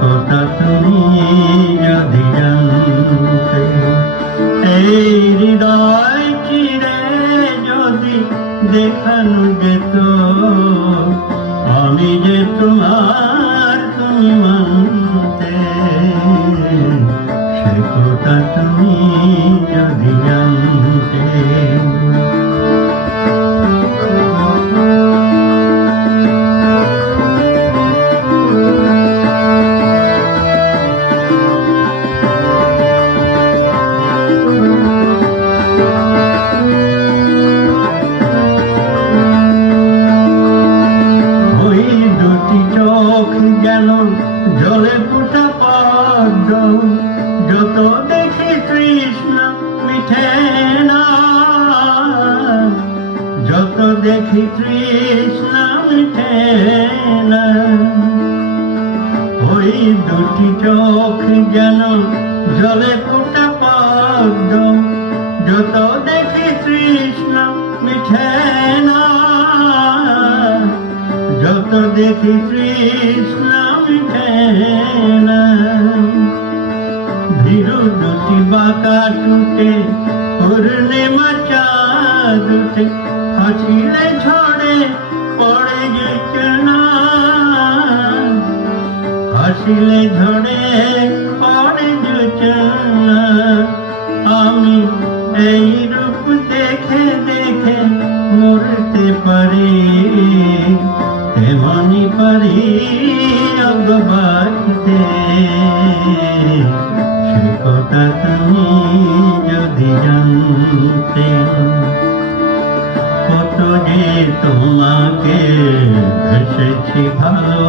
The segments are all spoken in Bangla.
কথা তুমি যদি জানতে, এই যদি দেখানো যেত আমি যে তোমার তুমি মানতে তুমি যদি জানতে। যেন জলে ফুটা পদ্ম। যত দেখি তৃষ্ণ মিঠে না। যত দেখি তৃষ্ণ মিঠে না। ওই দুটি চোখ যেন জলে ফুটা পদ্ম। যত দেখি কৃষ্ণ মিঠে না। যত দেখি না ভীরু দুটি বাঁকা টুটে পূর্ণিমা চাঁদ উঠে হাসিলে ঝড়ে পড়ে যেছে না হাসিলে ঝড়ে পড়ে যেছে না আমি এই রূপ দেখে দেখে মরতে পারি। পারি অগবাড়িতে। সে কথা তুমি যদি জানতে, কত যে তোমাকে এসেছি ভালো,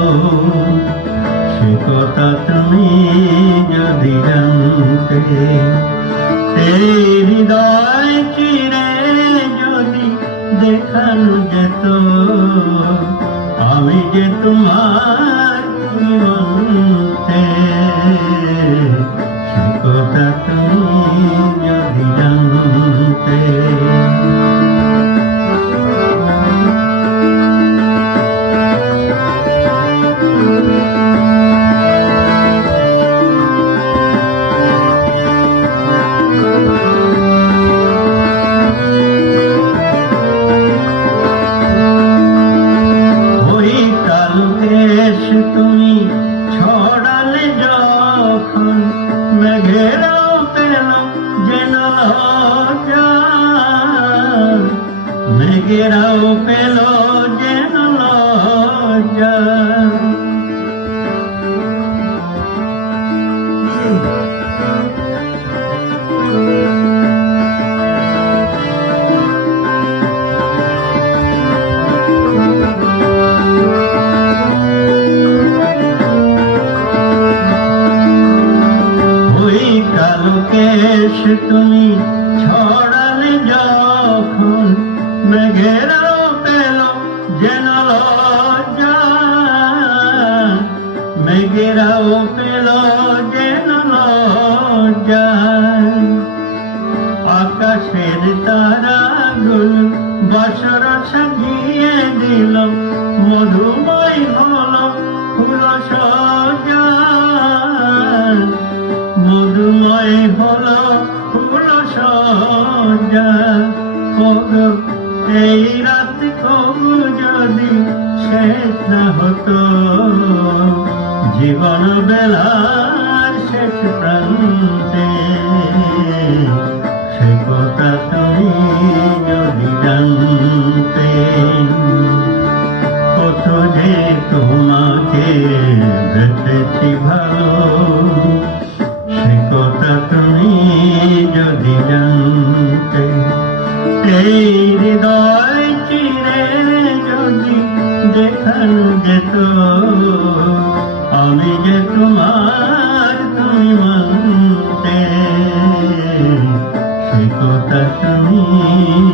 সে কথা তুমি যদি জানতে এই হৃদয় চিরে যদি দেখানো যেত আমি যে তোমার মনতে মেঘেরাও পেল যেন তুমি মেঘেরাও পেল যেন লজ্জা মেঘেরাও পেল যেন লজ্জা আকাশের তারাগুলো বাসর সাজিয়ে দিল, মধুময় হল ফুল সজা মধুময় হল ফুল সজা এই রাত কবু যদি শেষ না হতো, জীবন বেলার শেষ প্রান্তে, সে কথা তুমি যদি জানতে, কত যে তোমাকে বেঁচেছি ভালো तो तक में